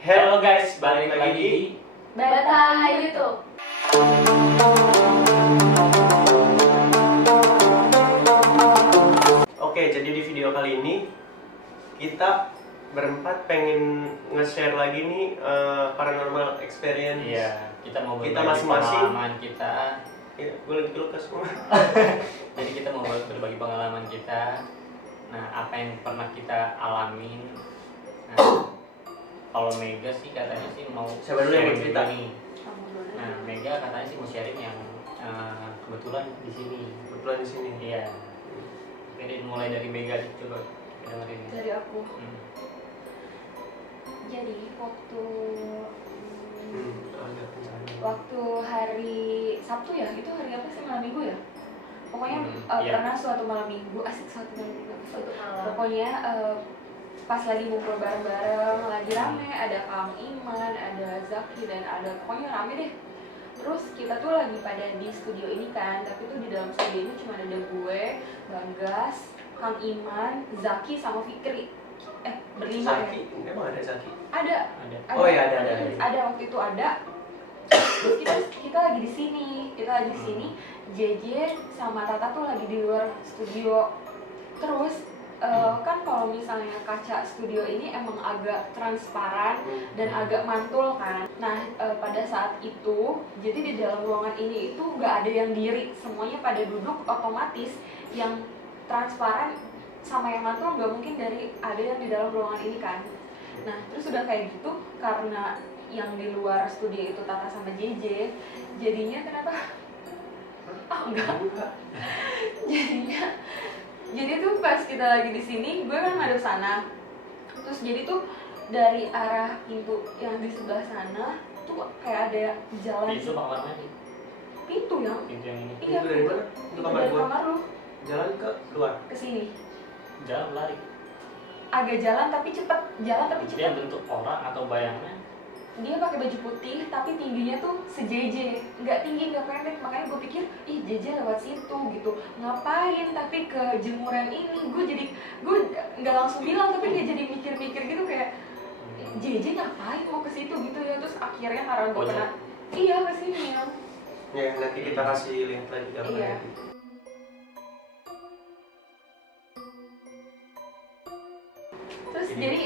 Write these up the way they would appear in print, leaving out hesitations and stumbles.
Halo guys, balik lagi di Bata YouTube. Oke, jadi di video kali ini kita berempat pengen nge-share lagi nih paranormal experience. Iya, kita mau Kita berbagi masing-masing. pengalaman kita. Ya, gue lagi dulu semua. Jadi kita mau berbagi pengalaman kita. Nah, apa yang pernah kita alamin. Nah, kalau Mega sih katanya sih mau Siapa dulu yang mau sharing cerita? juga nih. Nah, Mega katanya sih mau sharing yang kebetulan di sini. Kebetulan di sini. Iya. Jadi mulai dari Mega aja coba dengerin. Dari aku. Hmm. Jadi waktu Ada pencarian. waktu hari Sabtu ya, itu hari apa sih, malam minggu ya? Pokoknya Iya. pernah suatu malam minggu, asik suatu malam minggu. Suatu malam. Pokoknya pas lagi ngumpul bareng-bareng, lagi rame, ada Kang Iman, ada Zaki, dan ada pokoknya rame deh. Terus kita tuh lagi pada di studio ini kan, tapi tuh di dalam studio ini cuma ada gue, Bagas, Kang Iman, Zaki, sama Fikri. Berlima ya? Zaki, emang ada Zaki? Ada. Oh iya, ada. Ada waktu itu ada. Terus kita lagi di sini, JJ sama Tata tuh lagi di luar studio. Terus kan kalau misalnya kaca studio ini emang agak transparan dan agak mantul kan. Nah pada saat itu, jadi di dalam ruangan ini itu nggak ada yang diri, semuanya pada duduk, otomatis yang transparan sama yang mantul nggak mungkin dari ada yang di dalam ruangan ini kan. Nah terus udah kayak gitu, karena yang di luar studio itu Tata sama JJ, jadinya kenapa? Enggak. Jadi tuh pas kita lagi di sini, gue kan ngadep sana. Terus jadi tuh dari arah pintu yang di sebelah sana tuh kayak ada jalan. Itu kamar mana? Pintu yang Pintu yang ini. iya, Pintu dari mana? Itu kamar dari gua. kamar lu Jalan ke luar. ke sini. Jalan lari. Agak jalan tapi cepet. Dia bentuk orang atau bayangan? Dia pakai baju putih tapi tingginya tuh se-JJ, nggak tinggi nggak pendek, makanya gue pikir ih JJ lewat situ gitu, ngapain tapi ke jemuran ini. Gue nggak langsung bilang, tapi dia jadi mikir-mikir gitu kayak JJ ngapain mau ke situ gitu ya. Terus akhirnya karena gue pernah iya ke sini ya. Ya, nanti kita kasih lihat lagi gambarnya. Iya. Terus jadi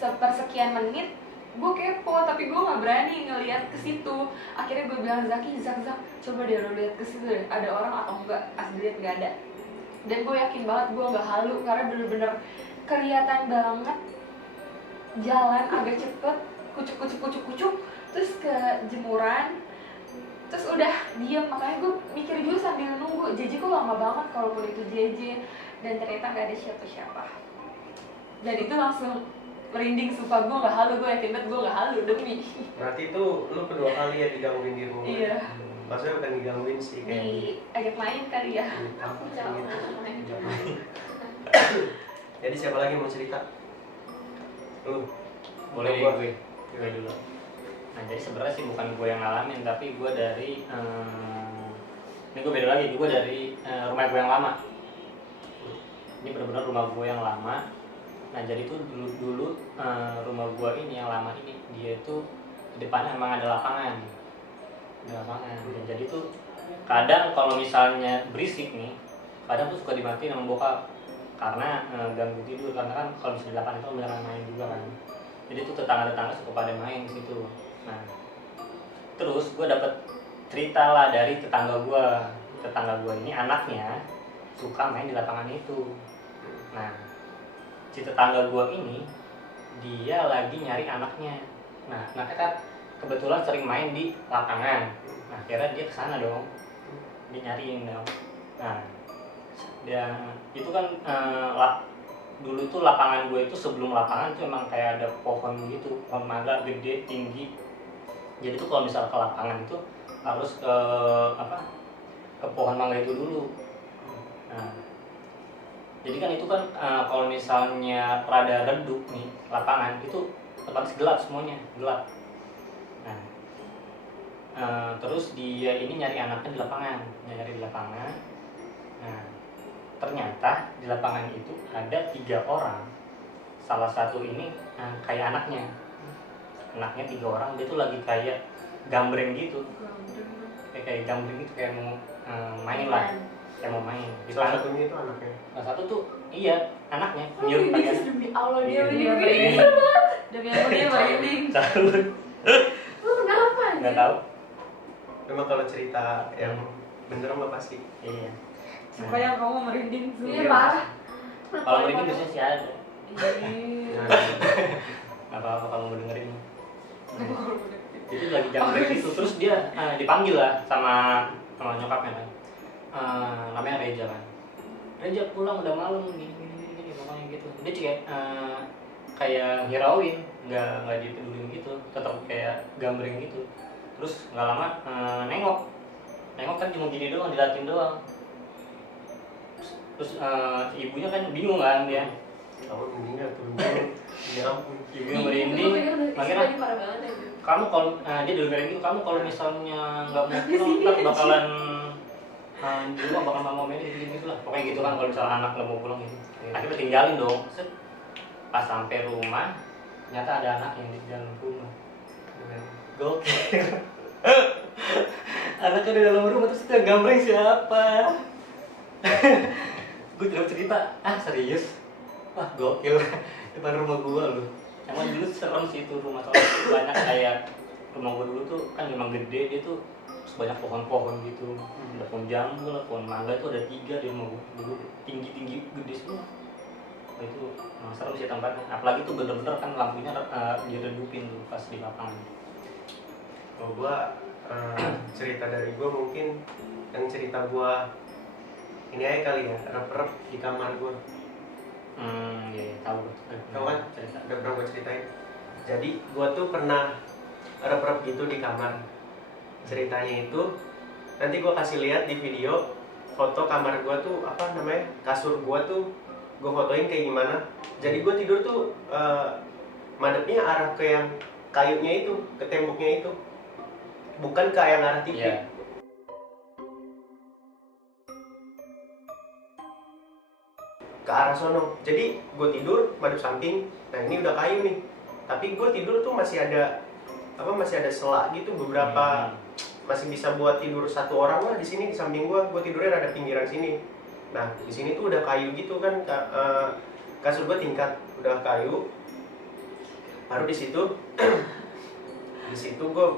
sepersekian menit gue kepo, tapi gue nggak berani ngelihat ke situ. Akhirnya gue bilang Zaki, Zak, coba deh lo lihat ke situ deh, ada orang atau enggak. Pas dilihat nggak ada. Dan gue yakin banget gue nggak halu, karena bener-bener kelihatan banget jalan agak cepet, kucuk, terus ke jemuran, terus udah diam. Makanya gue mikir juga sambil nunggu JJ kok lama banget, kalaupun itu JJ. Dan ternyata nggak ada siapa-siapa. Dan itu langsung merinding, sumpah gue gak halu, gue yakin banget gue gak halu, demi. Berarti itu lu kedua kali ya digangguin di rumah? Iya. Maksudnya bukan digangguin sih, kayak Diajak main kali ya. Jadi siapa lagi mau cerita? Lu? Boleh Gua. gue dulu. Nah jadi sebenarnya sih bukan gue yang ngalamin, tapi gue dari ini gue beda lagi, gue dari rumah gue yang lama. Ini benar-benar rumah gue yang lama. Nah jadi tuh dulu rumah gue ini yang lama ini, dia itu di depannya emang ada lapangan. Dan jadi tuh kadang kalau misalnya berisik nih, kadang tuh suka dimatiin sama bokap karena ganggu tidur, karena kan kalau misalnya di lapangan itu beneran main juga kan. Jadi tuh tetangga-tetangga suka pada main di situ. Nah terus gue dapet cerita lah dari tetangga gue ini, anaknya suka main di lapangan itu. Nah si tetangga gue ini dia lagi nyari anaknya. Nah anaknya kan kebetulan sering main di lapangan. Nah akhirnya dia kesana dong, dia nyariin dong. Nah dia itu kan dulu tuh lapangan gue itu, sebelum lapangan tuh emang kayak ada pohon gitu, pohon mangga gede tinggi. Jadi tuh kalau misal ke lapangan itu harus ke pohon mangga itu dulu. Nah jadi kan itu kan kalau misalnya rada redup nih lapangan itu otomatis gelap, semuanya gelap. Nah terus dia ini nyari anaknya di lapangan. Nah ternyata di lapangan itu ada 3 orang. Salah satu ini kayak anaknya. anaknya 3 orang, dia tuh lagi kayak gambreng gitu, kayak gambreng gitu, kayak mau main lah, kayak mau main. Salah satunya itu anaknya. Salah satu tuh iya anaknya Oh, nyium ini pengen. demi Allah dia Iya. merinding. Iya. Demi Allah dia merinding. Salut. Lu kenapa Nggak anjir? tahu. Memang kalau cerita yang bener mah pasti. Iya. Sumpah yang kamu merinding tuh. Iya parah. Kalau merinding biasanya sih ada. Iya. Nggak apa-apa kalau mau dengerin. Jadi lagi gambreng gitu, terus dia dipanggil lah sama nyokapnya kan. Namanya Reja kan. Reja pulang udah malam gini pokoknya gitu. Dia kayak hirauin, nggak dipedulin gitu, tetap kayak gambreng gitu. Terus nggak lama nengok kan cuma gini doang, diliatin doang. Terus ibunya kan bingung kan dia. Kamu meninggal tuh. Ya ampun. Ibunya merinding, makanya Ini parah banget ya. kamu kalau dia dengerin gitu, kamu kalau misalnya nggak mau pulang ntar bakalan di rumah bakal mau ngomelin gitu lah, pokoknya gitu kan kalau misalnya anak nggak mau pulang gitu. Akhirnya tinggalin dong. Set. Pas sampai rumah ternyata ada anak yang di dalam rumah. Gokil. Anaknya di dalam rumah, terus kita gambreng siapa? Gue tidak cerita, serius? Wah gokil, depan rumah gua loh. Emang dulu serem sih itu rumah, soalnya banyak kayak rumah gua dulu tuh kan memang gede, dia tuh banyak pohon-pohon gitu. Ada pohon jambu lah, pohon mangga itu ada 3 di rumah gua dulu, tinggi-tinggi gede semua. Nah, itu serem sih tempatnya, apalagi tuh bener-bener kan lampunya diredupin tuh pas di lapangan. Kalau gua cerita dari gua mungkin yang cerita gua ini aja kali ya, rep-rep di kamar gua. Iya, tahu. Tahu kan? Cerita. Udah pernah gue ceritain. Jadi gue tuh pernah rep-rep gitu di kamar. Ceritanya itu nanti gue kasih lihat di video foto kamar gue tuh apa namanya, kasur gue tuh gue fotoin kayak gimana. Jadi gue tidur tuh madepnya arah ke yang kayunya itu, ke temboknya itu, bukan ke yang arah TV. Iya. Ke arah sono. Jadi gue tidur madep samping. Nah ini udah kayu nih. Tapi gue tidur tuh masih ada masih ada sela gitu beberapa, masih bisa buat tidur satu orang lah di sini di samping gue. Gue tidurnya ada pinggiran sini. Nah di sini tuh udah kayu gitu kan. Kasur gue tingkat udah kayu. Baru di situ di situ gue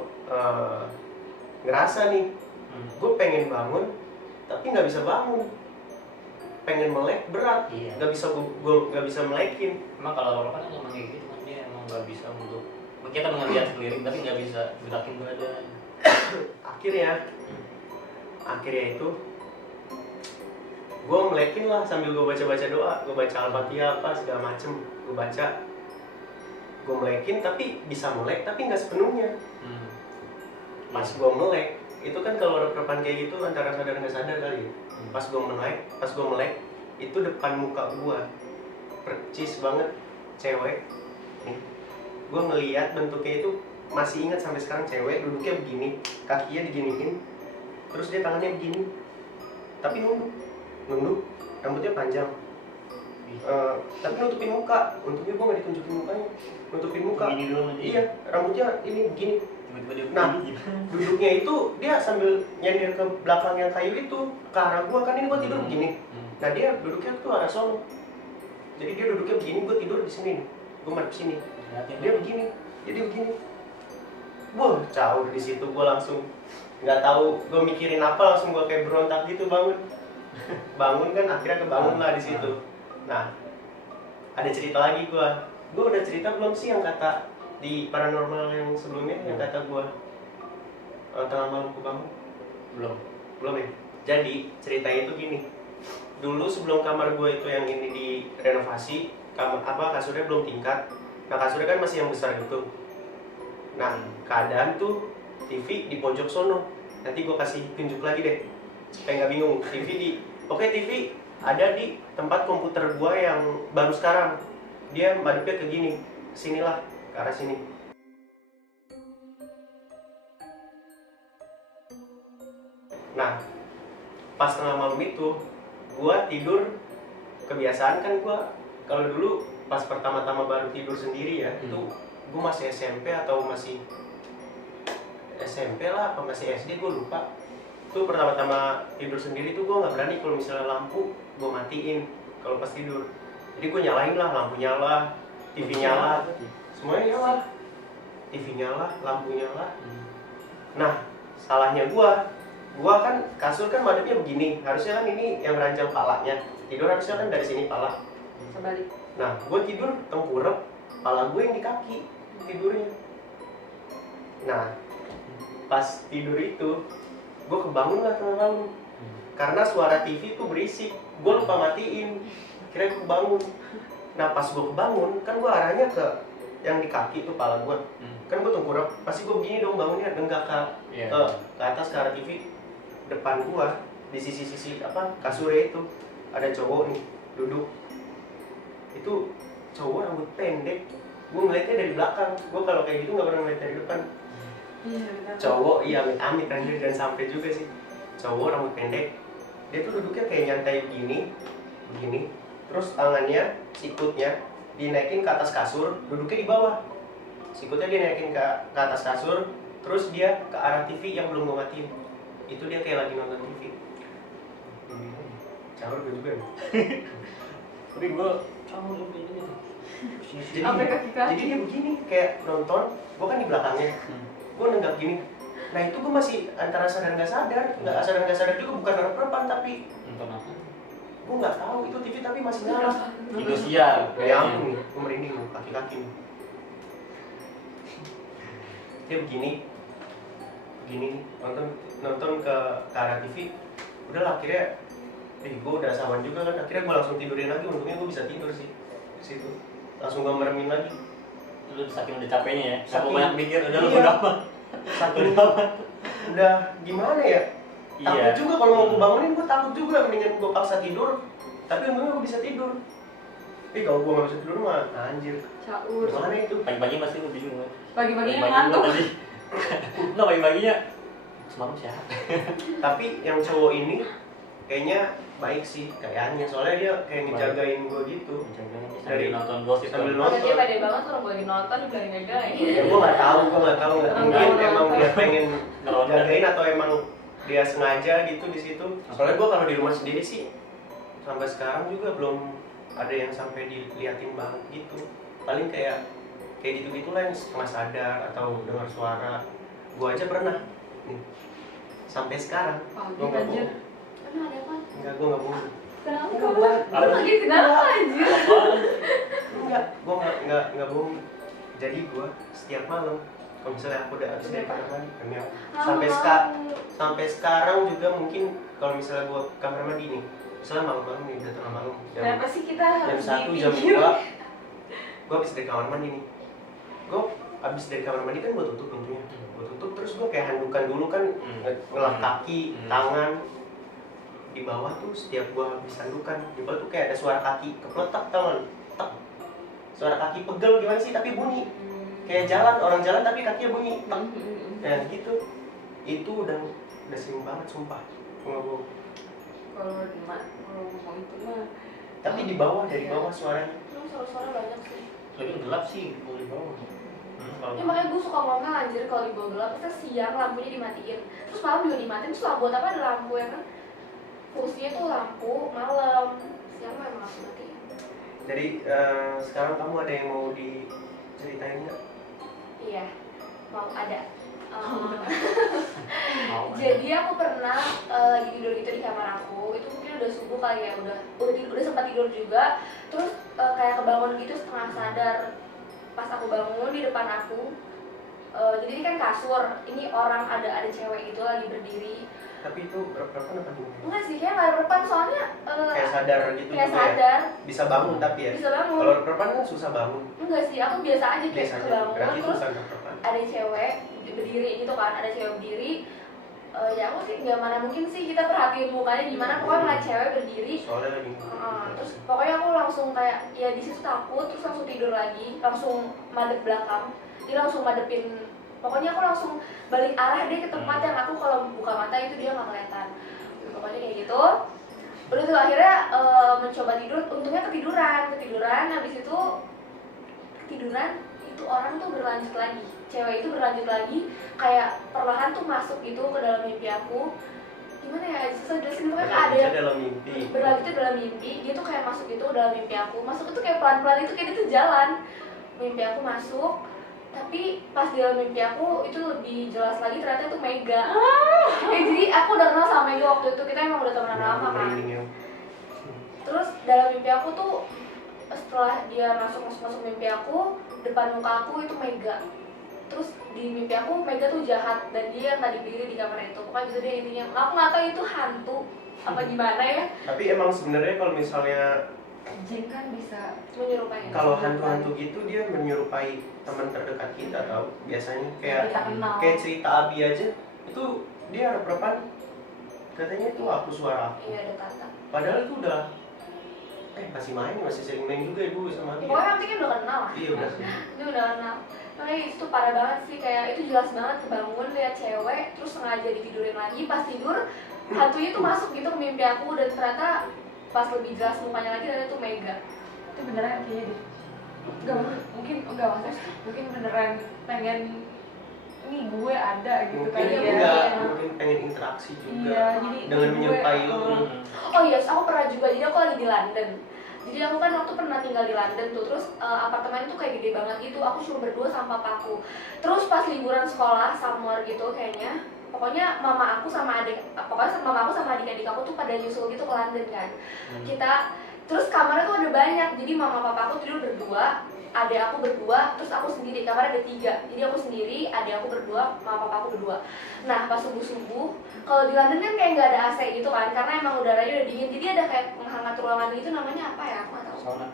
ngerasa nih, gue pengen bangun tapi nggak bisa bangun. Pengen melek berat, Iya. nggak bisa melekin. Emang kalau orang kan emang kayak gitu kan, dia emang nggak bisa untuk kita mengelihat sekeliling tapi nggak bisa gerakin badan. Akhirnya itu gue melekin lah sambil gue baca doa, gue baca Al-Fatihah apa segala macem, gue baca, gue melekin tapi bisa melek tapi nggak sepenuhnya. Pas gue melek itu kan kalau rep-repan kayak gitu antara sadar nggak sadar kali ya. Pas gue melek itu depan muka gue percis banget cewek nih. Gue ngeliat bentuknya itu masih ingat sampai sekarang, cewek duduknya begini, kakinya diginiin, terus dia tangannya begini, tapi nunduk, rambutnya panjang, tapi nutupin muka. Untungnya gue nggak ditunjukin mukanya, nutupin muka. Gini doang aja. Iya, rambutnya ini begini. Tiba-tiba dia Nah, begini, gimana? Duduknya itu dia sambil nyender ke belakang yang kayu itu ke arah gua, kan ini gua tidur begini. Nah dia duduknya tuh arah sono. Jadi dia duduknya begini, gua tidur di sini nih. Gua madep sini. Dia begini, jadi begini. Wah, caur di situ gua langsung nggak tahu gua mikirin apa, langsung gua kayak berontak gitu bangun. Bangun kan akhirnya kebangun lah di situ. Nah, ada cerita lagi gua. Gua udah cerita belum sih yang kata di paranormal yang sebelumnya, yang kata gua tengah malam kebangun? Belum ya? Jadi ceritanya itu gini. Dulu sebelum kamar gua itu yang ini direnovasi, kasurnya belum tingkat. Nah kasurnya kan masih yang besar gitu. Nah keadaan tuh TV di pojok sono. Nanti gua kasih tunjuk lagi deh supaya nggak bingung. Oke, TV ada di tempat komputer gua yang baru sekarang. Dia madepnya ke gini, sinilah, ke arah sini. Nah, pas tengah malam itu, gua tidur, kebiasaan kan gua kalau dulu pas pertama-tama baru tidur sendiri ya, itu gue masih SMP atau masih SMP lah, apa masih SD gue lupa. Itu pertama-tama tidur sendiri tuh gue nggak berani kalau misalnya lampu gue matiin kalau pas tidur. Jadi gue nyalain lah, lampu nyala, TV nyala, semuanya nyala. TV nyala, lampu nyala. Nah, salahnya gua kan kasur kan madepnya begini, harusnya kan ini yang ranjang palanya. Tidur harusnya kan dari sini pala. Sebalik. Nah, gua tidur tengkurap, pala gue yang di kaki tidurnya. Nah, pas tidur itu, gua kebangun lah tengah malam. Karena suara TV tuh berisik, gua lupa matiin. Kira gua kebangun. Nah, pas gua kebangun, kan gua arahnya ke yang di kaki tuh pala gua. Kan gue tengkurap, pasti gue begini dong bangunnya, nenggak ke atas ke arah TV. Depan gue di sisi-sisi apa kasurnya itu ada cowok nih duduk. Itu cowok rambut pendek, gue ngeliatnya dari belakang. Gue kalau kayak gitu nggak pernah ngeliat dari depan. Cowok, iya amit-amit anjir, dan sampai juga sih. Cowok rambut pendek, dia tuh duduknya kayak nyantai begini. Terus tangannya, sikutnya dinaikin ke atas kasur, duduknya di bawah. Sikutnya dia naikin ke atas kasur, terus dia ke arah TV yang belum gue matiin. Itu dia kayak lagi nonton TV. Caur gue juga nih. Tapi gue caur begini. Sampai kaki-kaki. Jadi dia begini, kayak nonton, gue kan di belakangnya. Gue nenggak gini. Nah itu gue masih antara sadar nggak sadar juga, bukan harapan tapi Nonton apa? gue nggak tahu itu TV tapi masih nyala. Indosiar. Ya ampun nih, gue merinding nih, kaki-kaki nih. Dia begini nonton ke arah TV. Udah akhirnya gue udah sawan juga kan, akhirnya gue langsung tidurin lagi. Untungnya gue bisa tidur sih di situ, langsung gue meremin lagi. Lu saking udah capeknya ya, Saking- banyak mikir udah lu iya. udah apa? Saking udah gimana ya, takut juga kalau mau gue bangunin, gue takut juga, mendingan gue paksa tidur. Tapi untungnya gue bisa tidur. Kalau gue nggak bisa tidur mah anjir, Caur. gimana itu? Pagi-pagi pasti lu bingung kan? Pagi-paginya Pagi-pagi ngantuk. lu tadi. Nggak, pagi-paginya semalam siapa? Tapi yang cowok ini kayaknya baik sih kayaknya, soalnya dia kayak ngejagain gue gitu. Dari nonton gosip Sambil kan? nonton. Dia pede banget orang gue lagi nonton, dia bilang gagal. Ya gue nggak tahu. Mungkin emang dia pengen Ngeronda. jagain atau emang dia sengaja gitu di situ. Soalnya gue kalau di rumah sendiri sih sampai sekarang juga belum ada yang sampai diliatin banget gitu. Paling kayak gitu lah yang setengah sadar atau dengar suara. Gue aja pernah nih sampai sekarang. Pagi Gue nggak anjir. bohong. Emang ada apa? Enggak, gue nggak bohong. Kenapa Enggak, kamu? gua- Lu lagi kenapa anjir? Enggak, gue nggak bohong. Jadi gue setiap malam kalau misalnya aku udah habis dari kamar mandi, demi Allah, sampai sekarang juga mungkin kalau misalnya gue kamar mandi nih, misalnya malam-malam nih, udah tengah malam, Kenapa sih kita jam harus 1, jam dipikir? 2, gue habis dari kamar mandi nih. Gue habis dari kamar mandi kan gue tutup pintunya, terus gue kayak handukan dulu kan, ngelap kaki, tangan. Di bawah tuh setiap gue habis handukan, di bawah tuh kayak ada suara kaki kepletak, tau gak? Tek. Suara kaki pegel gimana sih tapi bunyi. Kayak orang jalan tapi kakinya bunyi. Tek. Nah gitu. Itu udah sering banget sumpah. Gua nggak bohong. Kalau ngomong itu mah Tapi di bawah, dari bawah suaranya. lu suara-suara banyak sih. Lagi gelap sih kalau di bawah. Ya makanya gue suka ngomong anjir kalau di bawah gelap, terus siang lampunya dimatiin, terus malam juga dimatiin, terus lah buat apa ada lampu ya kan? Fungsinya tuh lampu malam, siang mah emang harus dimatiin. Jadi sekarang kamu ada yang mau diceritain nggak? Iya, mau ada. Mau. Jadi aku pernah lagi tidur gitu di kamar aku, itu mungkin udah subuh kali ya, udah sempat tidur juga, terus kayak kebangun gitu setengah sadar. Pas aku bangun di depan aku, jadi ini kan kasur, ini orang ada cewek gitu lagi berdiri. Tapi itu berapa apa gimana? Enggak sih, kayak nggak repan soalnya Kayak sadar gitu kayak juga sadar, ya? Bisa bangun tapi ya? bisa bangun. Kalau repan kan susah bangun. Enggak sih, aku biasa aja kayak Biasa aja, kebangun, berarti itu terus bukan repan. ada cewek berdiri gitu kan, ada cewek berdiri. Ya aku sih nggak mana mungkin sih kita perhatiin mukanya gimana, pokoknya ngeliat cewek berdiri. Soalnya lagi Terus pokoknya aku langsung kayak ya di situ takut, terus langsung tidur lagi, langsung madep belakang, dia langsung madepin. Pokoknya aku langsung balik arah deh ke tempat yang aku kalau buka mata itu dia nggak kelihatan. Pokoknya kayak gitu. Udah tuh akhirnya mencoba tidur, untungnya ketiduran. Habis itu ketiduran, itu orang tuh berlanjut lagi, cewek itu berlanjut lagi, kayak perlahan tuh masuk gitu ke dalam mimpi aku. Gimana ya, susah jelasin, pokoknya ada yang dalam mimpi. berlanjutnya dalam mimpi, dia tuh kayak masuk gitu dalam mimpi aku. Masuk itu kayak pelan-pelan, itu kayak dia tuh jalan. Mimpi aku masuk, tapi pas di dalam mimpi aku itu lebih jelas lagi, ternyata itu Mega. Jadi aku udah kenal sama Mega waktu itu, kita emang udah temenan lama kan. Terus dalam mimpi aku tuh, setelah dia masuk mimpi aku, depan muka aku itu Mega. Terus di mimpi aku Mega tuh jahat dan dia yang tadi berdiri di kamar itu. Pokoknya gitu deh intinya. Aku nggak tahu itu hantu apa gimana ya. Tapi emang sebenarnya kalau misalnya Jin kan bisa Menyerupai. kalau hantu-hantu gitu dia menyerupai teman terdekat kita tahu. Biasanya kayak kita kenal. cerita Abi aja itu dia harapan katanya itu aku suara aku. Iya, ada kata. Padahal itu udah masih sering main juga ibu sama dia. Pokoknya nanti kan udah kenal lah. Iya udah. Dia udah kenal. Makanya itu tuh parah banget sih, kayak itu jelas banget kebangun lihat cewek terus sengaja ditidurin lagi, pas tidur hantunya tuh masuk gitu ke mimpi aku dan ternyata pas lebih jelas mukanya lagi dan itu Mega. Itu beneran kayaknya deh. Mungkin beneran pengen ini gue ada gitu Mungkin kali ya. enggak, mungkin pengen interaksi juga Iya, jadi dengan gue, menyerupai lu. Oh iya, aku pernah juga, jadi aku lagi di London. Jadi aku kan waktu pernah tinggal di London tuh, terus apartemen tuh kayak gede banget gitu. Aku cuma berdua sama papaku. Terus pas liburan sekolah, summer gitu kayaknya, pokoknya mama aku sama adik aku tuh pada nyusul gitu ke London kan. Terus kamarnya tuh ada banyak, jadi mama papaku tidur berdua, adik aku berdua, terus aku sendiri. Kamarnya ada 3, jadi aku sendiri, adik aku berdua, mama papaku berdua. Nah pas subuh-subuh, kalau di London kan kayak nggak ada AC gitu kan, karena emang udaranya udah dingin, jadi ada kayak penghangat ruangan gitu, namanya apa ya, aku nggak tahu. Sauna.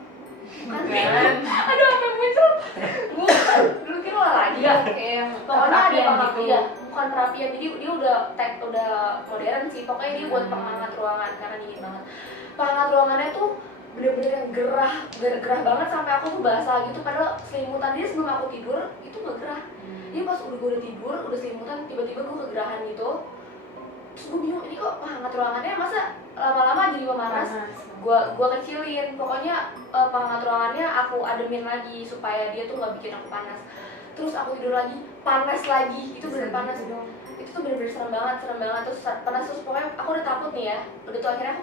Bukan. Aduh, apa muncul? Bukan, dulu kira olahraga. Pokoknya ada penghangat gitu. ya, bukan perapian, jadi dia udah modern sih. Pokoknya dia buat penghangat ruangan karena dingin banget. Penghangat ruangannya tuh bener-bener yang gerah banget sampai aku tuh basah gitu. Padahal selimutan dia sebelum aku tidur itu nggak gerah. Jadi pas gue udah tidur, udah selimutan, tiba-tiba gue kegerahan gitu. Terus gue bingung, ini kok penghangat ruangannya masa lama-lama jadi memanas. Gua kecilin, pokoknya penghangat ruangannya aku ademin lagi supaya dia tuh nggak bikin aku panas. Terus aku tidur lagi, panas lagi, itu bener panas dong. Itu tuh bener-bener serem banget, terus panas, terus pokoknya aku udah takut nih ya. Udah tuh akhirnya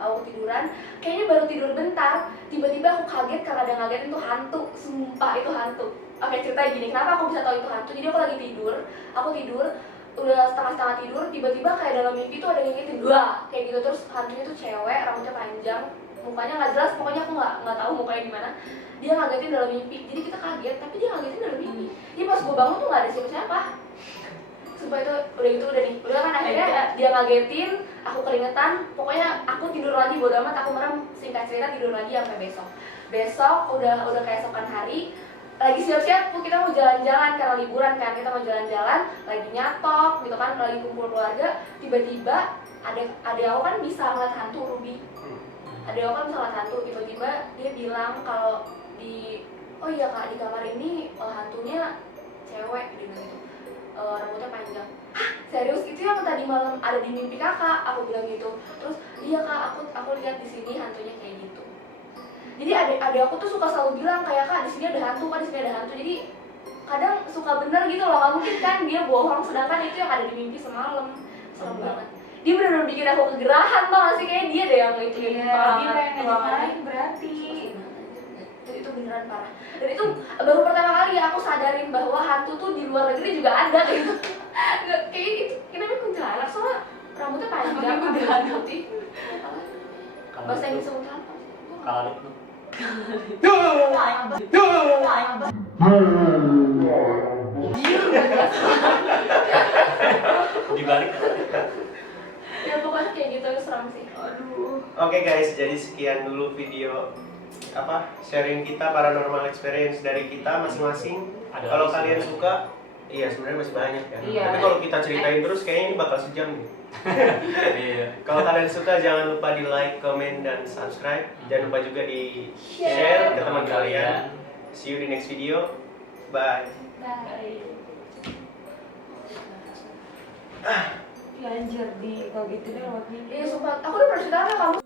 aku tiduran, kayaknya baru tidur bentar, tiba-tiba aku kaget karena ada ngagetin tuh hantu, sumpah itu hantu. Oke, ceritanya gini, kenapa aku bisa tahu itu hantu? Jadi aku lagi tidur, udah setengah tidur, tiba-tiba kayak dalam mimpi tuh ada yang ngingetin, wah, kayak gitu. Terus hantunya tuh cewek, rambutnya panjang, mukanya nggak jelas, pokoknya aku nggak tahu mukanya gimana. Dia ngagetin dalam mimpi, jadi kita kaget, tapi dia ngagetin dalam mimpi. Jadi pas gue bangun tuh nggak ada siapa-siapa. Sumpah itu udah kan akhirnya dia ngagetin, aku keringetan, pokoknya aku tidur lagi bodo amat, aku merem, singkat cerita tidur lagi sampai besok udah keesokan hari, lagi siap-siap kita mau jalan-jalan karena liburan kan, kita mau jalan-jalan, lagi nyatok gitu kan, lagi kumpul keluarga, tiba-tiba ada aku kan bisa ngeliat hantu, Ruby. Ada aku kan bisa ngeliat hantu, tiba-tiba dia bilang kalau oh iya kak, di kamar ini hantunya cewek gitu. Rambutnya panjang. Hah, serius? Itu yang tadi malam ada di mimpi kakak? Aku bilang gitu. Terus iya kak, aku lihat di sini hantunya kayak gitu. Jadi adik aku tuh suka selalu bilang kayak kak di sini ada hantu, kak di sini ada hantu. Jadi kadang suka bener gitu loh, nggak mungkin kan dia bohong, sedangkan itu yang ada di mimpi semalam. Serem banget. Dia bener-bener bikin aku kegerahan, tau gak sih? Kayak dia deh yang itu Dia pengen ngajak main berarti. Itu beneran parah. Dan itu baru pertama kali ya aku sadarin bahwa hantu tuh di luar negeri juga ada gitu. Kayak gitu, kenapa kuntilanak soalnya rambutnya panjang, rambutnya putih. Bahasa Inggris kuntilanak apa sih? Kalau itu dibalik. Ya pokoknya kayak gitu, serem sih. Aduh. Oke guys, jadi sekian dulu video sharing kita paranormal experience dari kita masing-masing. Kalau kalian suka, iya sebenarnya masih banyak kan. Iya. Tapi kalau kita ceritain terus kayaknya ini bakal sejam nih. Iya. Kalau kalian suka jangan lupa di like, comment, dan subscribe. Jangan lupa juga di share ke teman kalian. See you di next video. Bye. Bye. Ya anjir, di kalau gitu deh lewat mimpi. Iya sumpah, aku udah pernah cerita sama kamu